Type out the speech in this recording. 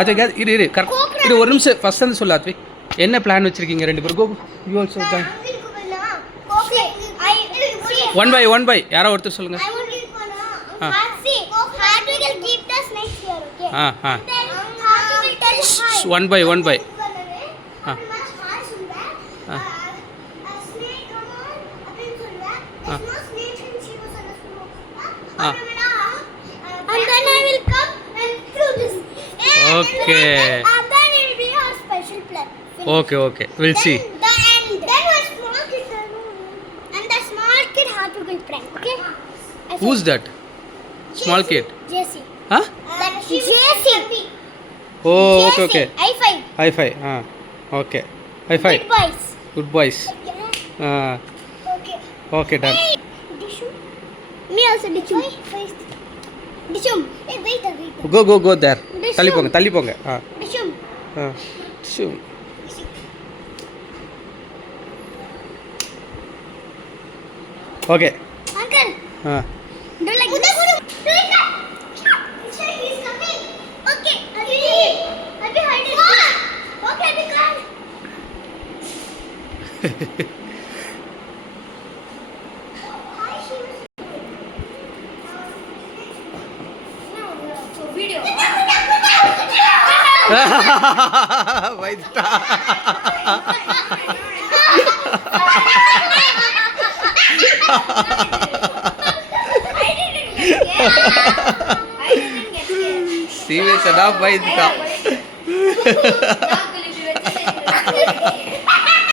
அத்விக் இரு கரெக்ட் இரு ஒரு நிமிஷம் ஃபர்ஸ்ட் வந்து சொல்லு அத்விக் என்ன பிளான் வச்சிருக்கீங்க ரெண்டு பேரும் go you also join one by யாரோ ஒருத்தர் சொல்லுங்க one by and then I will come and throw this. Okay. And then it will be a special plan. Okay. We'll see. Then a small kid and the small kid had to be prank. Okay. Who's that? Small kid. JC. Huh? That JC. Oh, okay. High five. Okay. High five. Good boys. Okay, done. Hey, Dishum. Me also Dishum. Dishum. Hey, wait. Go there. தள்ளி போங்க. Dishum. Dishum. Okay. Uncle. Do like this. Do it. He's coming. Okay. I'll be hiding. Okay, I'll be gone. Video. Vaidta. I didn't get scared. Serious enough, Vaidta.